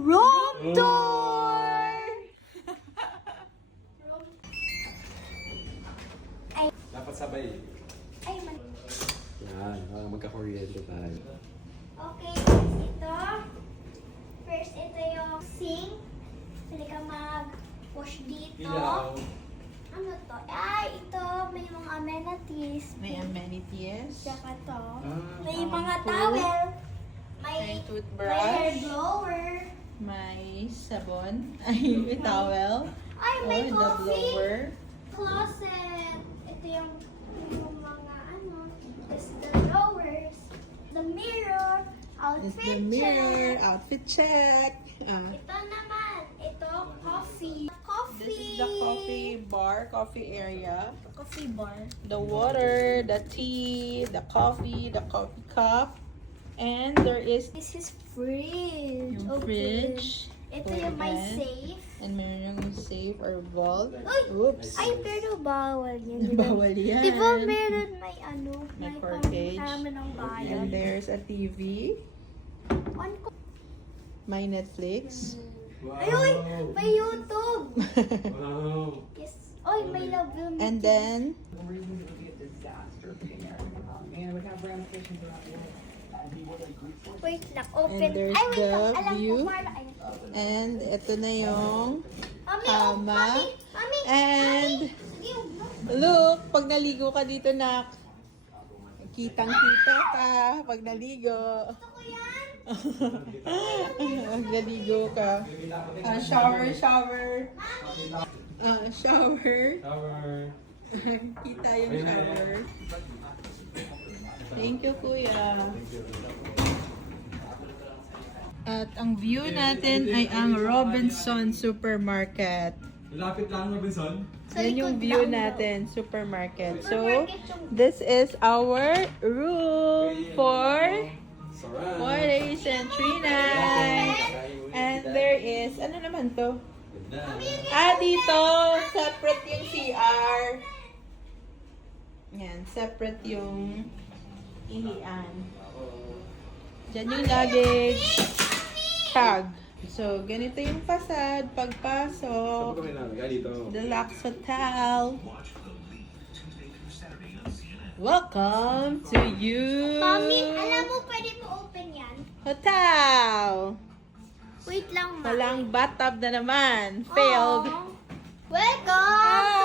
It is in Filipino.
Room tour! Dapat sabay. Ay, Yan, para magka-kuryente tayo. okay, first ito yung sink. Pwede ka mag-wash dito. Ilaw. Ano to? Ay, ito, may mga amenities. May amenities. Tsaka to. May shampoo. mga towel. May May toothbrush. hair blower. May sabon. Ay, may towel. Ay, may the coffee. blower. Closet. Ito yung mga ano. This the drawers. The mirror. It's Outfit the mirror. check. Outfit check. Ito naman. Ito, coffee. Coffee. This is the coffee bar, coffee area. Coffee bar. The water, the tea, the coffee cup. And there is This is fridge. yung Open. fridge. Ito for yung my bed. safe. And meron yung safe or vault. Uy! Oops. Ay, pero bawal yan. Bawal yan. Di ba meron may ano? May May corkage. pang-namin ng bayan. And there's a TV. On ko. My Netflix. Ay, uy! May YouTube! Wow. Yes. Oy, may love film. And then, Wait lang, open. And there's Ay, wait lang. the Alam view. ko, Marla. Ayun. and ito na yung Mami, Kama. Mami! And Ew, look, pag naligo ka dito, nak, kitang-kita ka pag naligo. gusto ko yan. Pag naligo ka. Shower. Shower. Kita yung shower. Thank you, kuya. At ang view natin ay ang Robinson Supermarket. Lapit lang, Robinson. Sa Yan yung likod view lang. natin, supermarket. So, Supermarket yung- this is our room for Sarap. 4 days and 3 nights. And there is, ano naman to? Dito, separate yung CR. Yan, separate yung ihian. Diyan yung luggage tag. So, ganito yung fasad, Saan pagpasok. kami namin? Dito. Deluxe Hotel. Welcome to you. Mami, alam mo, pwede mo open yan. Hotel. Wait lang, ma. Walang bathtub na naman. Failed. Aw. Welcome!